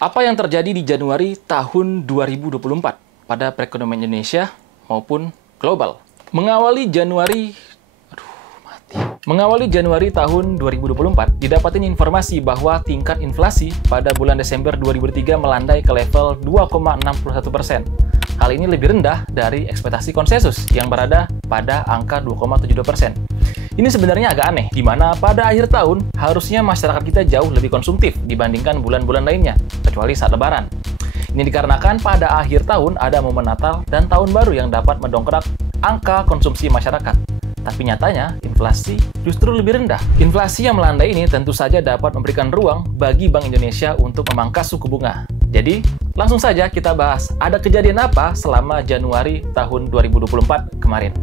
Apa yang terjadi di Januari tahun 2024 pada perekonomian Indonesia maupun global? Mengawali Januari tahun 2024, didapatin informasi bahwa tingkat inflasi pada bulan Desember 2003 melandai ke level 2,61%. Hal ini lebih rendah dari ekspektasi konsensus yang berada pada angka 2,72%. Ini sebenarnya agak aneh, di mana pada akhir tahun harusnya masyarakat kita jauh lebih konsumtif dibandingkan bulan-bulan lainnya, kecuali saat Lebaran. Ini dikarenakan pada akhir tahun ada momen Natal dan Tahun Baru yang dapat mendongkrak angka konsumsi masyarakat. Tapi nyatanya, inflasi justru lebih rendah. Inflasi yang melandai ini tentu saja dapat memberikan ruang bagi Bank Indonesia untuk memangkas suku bunga. Jadi, langsung saja kita bahas ada kejadian apa selama Januari tahun 2024 kemarin.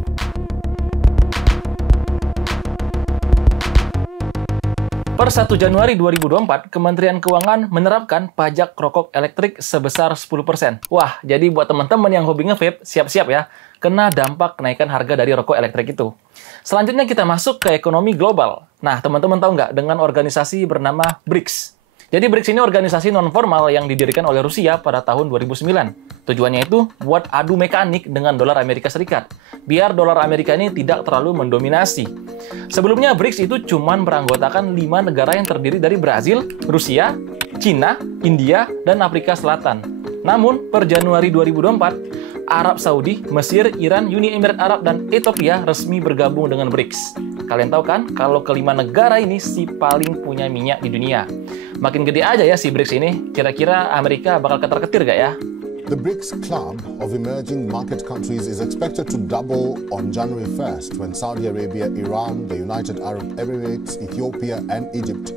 Per 1 Januari 2024, Kementerian Keuangan menerapkan pajak rokok elektrik sebesar 10%. Wah, jadi buat teman-teman yang hobi nge-vape, siap-siap ya, kena dampak kenaikan harga dari rokok elektrik itu. Selanjutnya kita masuk ke ekonomi global. Nah, teman-teman tahu nggak dengan organisasi bernama BRICS? Jadi BRICS ini organisasi non-formal yang didirikan oleh Rusia pada tahun 2009. Tujuannya itu buat adu mekanik dengan dolar Amerika Serikat, biar dolar Amerika ini tidak terlalu mendominasi. Sebelumnya BRICS itu cuma beranggotakan 5 negara yang terdiri dari Brazil, Rusia, Cina, India, dan Afrika Selatan. Namun, per Januari 2024, Arab Saudi, Mesir, Iran, Uni Emirat Arab, dan Ethiopia resmi bergabung dengan BRICS. Kalian tahu kan, kalau kelima negara ini si paling punya minyak di dunia. Makin gede aja ya si BRICS ini, kira-kira Amerika bakal ketar-ketir gak ya? The BRICS Club of emerging market countries is expected to double on January 1st when Saudi Arabia, Iran, the United Arab Emirates, Ethiopia, and Egypt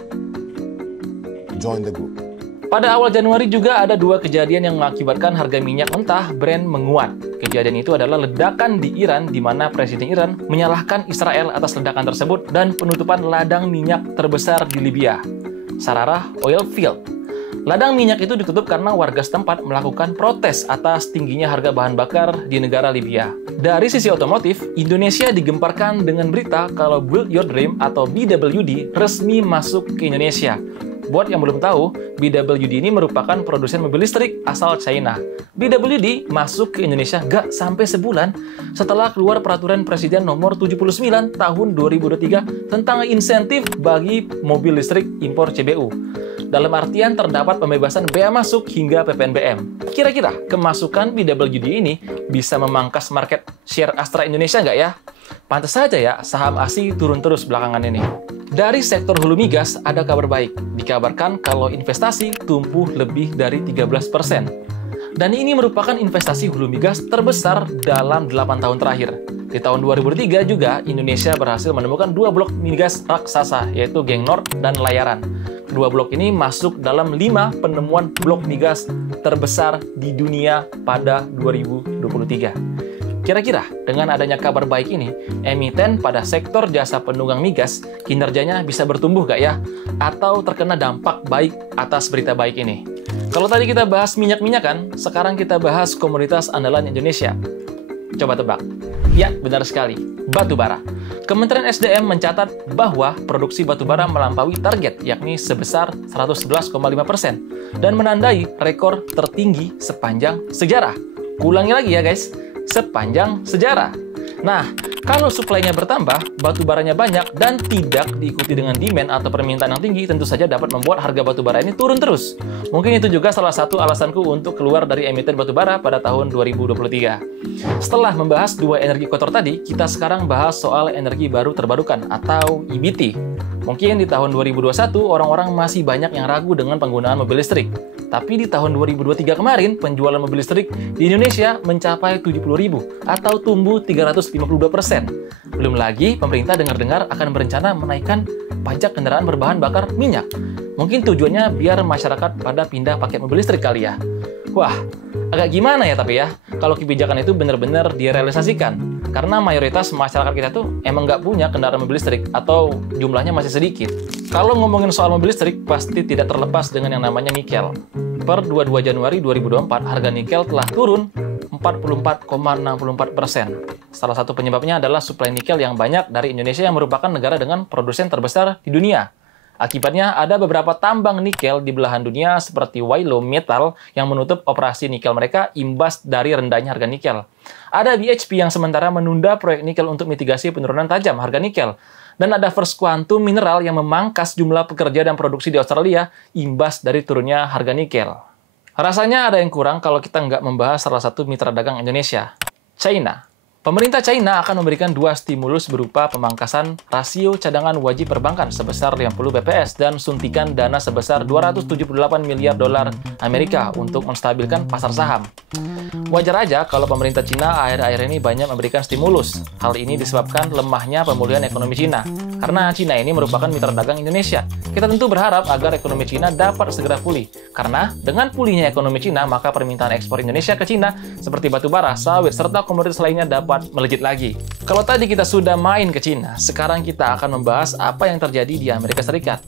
join the group. Pada awal Januari juga ada dua kejadian yang mengakibatkan harga minyak mentah Brent menguat. Kejadian itu adalah ledakan di Iran, di mana Presiden Iran menyalahkan Israel atas ledakan tersebut dan penutupan ladang minyak terbesar di Libya, Sararah Oil Field. Ladang minyak itu ditutup karena warga setempat melakukan protes atas tingginya harga bahan bakar di negara Libya. Dari sisi otomotif, Indonesia digemparkan dengan berita kalau Build Your Dream atau BWD resmi masuk ke Indonesia. Buat yang belum tahu, BWD ini merupakan produsen mobil listrik asal China. BWD masuk ke Indonesia gak sampai sebulan setelah keluar peraturan Presiden nomor 79 tahun 2023 tentang insentif bagi mobil listrik impor CBU. Dalam artian terdapat pembebasan bea masuk hingga PPNBM. Kira-kira kemasukan BWD ini bisa memangkas market share Astra Indonesia nggak ya? Pantas saja ya, saham ASI turun terus belakangan ini. Dari sektor hulu migas ada kabar baik. Dikabarkan kalau investasi tumbuh lebih dari 13%. Dan ini merupakan investasi hulu migas terbesar dalam 8 tahun terakhir. Di tahun 2003 juga Indonesia berhasil menemukan 2 blok migas raksasa, yaitu Gengnor dan Layaran. Kedua blok ini masuk dalam 5 penemuan blok migas terbesar di dunia pada 2023. Kira-kira dengan adanya kabar baik ini, emiten pada sektor jasa penunggang migas kinerjanya bisa bertumbuh gak ya? Atau terkena dampak baik atas berita baik ini? Kalau tadi kita bahas minyak-minyakan, sekarang kita bahas komoditas andalan Indonesia. Coba tebak. Ya, benar sekali. Batu bara. Kementerian SDM mencatat bahwa produksi batu bara melampaui target, yakni sebesar 111,5% dan menandai rekor tertinggi sepanjang sejarah. Ulangi lagi ya guys, sepanjang sejarah. Nah, kalau suplainya bertambah, batu baranya banyak, dan tidak diikuti dengan demand atau permintaan yang tinggi, tentu saja dapat membuat harga batu bara ini turun terus. Mungkin itu juga salah satu alasanku untuk keluar dari emiten batu bara pada tahun 2023. Setelah membahas dua energi kotor tadi, kita sekarang bahas soal energi baru terbarukan atau EBT. Mungkin di tahun 2021, orang-orang masih banyak yang ragu dengan penggunaan mobil listrik. Tapi di tahun 2023 kemarin, penjualan mobil listrik di Indonesia mencapai 70.000 atau tumbuh 352%. Belum lagi, pemerintah dengar-dengar akan berencana menaikkan pajak kendaraan berbahan bakar minyak. Mungkin tujuannya biar masyarakat pada pindah pakai mobil listrik kali ya. Wah, agak gimana ya tapi ya, kalau kebijakan itu benar-benar direalisasikan. Karena mayoritas masyarakat kita tuh emang nggak punya kendaraan mobil listrik atau jumlahnya masih sedikit. Kalau ngomongin soal mobil listrik, pasti tidak terlepas dengan yang namanya nikel. Per 22 Januari 2024, harga nikel telah turun 44,64%. Salah satu penyebabnya adalah suplai nikel yang banyak dari Indonesia yang merupakan negara dengan produsen terbesar di dunia. Akibatnya, ada beberapa tambang nikel di belahan dunia seperti Wilo Metal yang menutup operasi nikel mereka imbas dari rendahnya harga nikel. Ada BHP yang sementara menunda proyek nikel untuk mitigasi penurunan tajam harga nikel. Dan ada First Quantum Mineral yang memangkas jumlah pekerja dan produksi di Australia imbas dari turunnya harga nikel. Rasanya ada yang kurang kalau kita nggak membahas salah satu mitra dagang Indonesia, China. Pemerintah China akan memberikan 2 stimulus berupa pemangkasan rasio cadangan wajib perbankan sebesar 50 bps dan suntikan dana sebesar 278 miliar dolar Amerika untuk menstabilkan pasar saham. Wajar aja kalau pemerintah Cina akhir-akhir ini banyak memberikan stimulus. Hal ini disebabkan lemahnya pemulihan ekonomi Cina. Karena Cina ini merupakan mitra dagang Indonesia. Kita tentu berharap agar ekonomi Cina dapat segera pulih. Karena dengan pulihnya ekonomi Cina, maka permintaan ekspor Indonesia ke Cina seperti batu bara, sawit, serta komoditas lainnya dapat melejit lagi. Kalau tadi kita sudah main ke Cina, sekarang kita akan membahas apa yang terjadi di Amerika Serikat.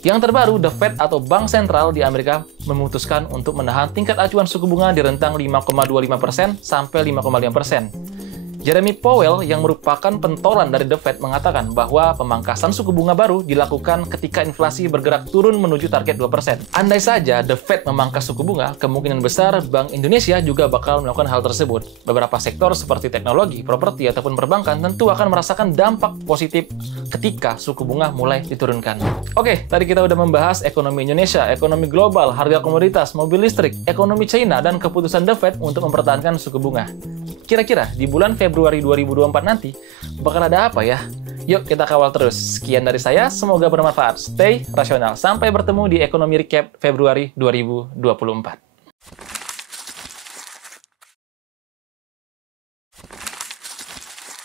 Yang terbaru, The Fed atau Bank Sentral di Amerika memutuskan untuk menahan tingkat acuan suku bunga di rentang 5,25% sampai 5,5%. Jeremy Powell yang merupakan pentolan dari The Fed mengatakan bahwa pemangkasan suku bunga baru dilakukan ketika inflasi bergerak turun menuju target 2%. Andai saja The Fed memangkas suku bunga, kemungkinan besar Bank Indonesia juga bakal melakukan hal tersebut. Beberapa sektor seperti teknologi, properti, ataupun perbankan tentu akan merasakan dampak positif ketika suku bunga mulai diturunkan. Oke, tadi kita udah membahas ekonomi Indonesia, ekonomi global, harga komoditas, mobil listrik, ekonomi China, dan keputusan The Fed untuk mempertahankan suku bunga. Kira-kira di bulan Februari 2024 nanti bakal ada apa ya? Yuk kita kawal terus. Sekian dari saya, semoga bermanfaat. Stay rasional. Sampai bertemu di Ekonomi Recap Februari 2024.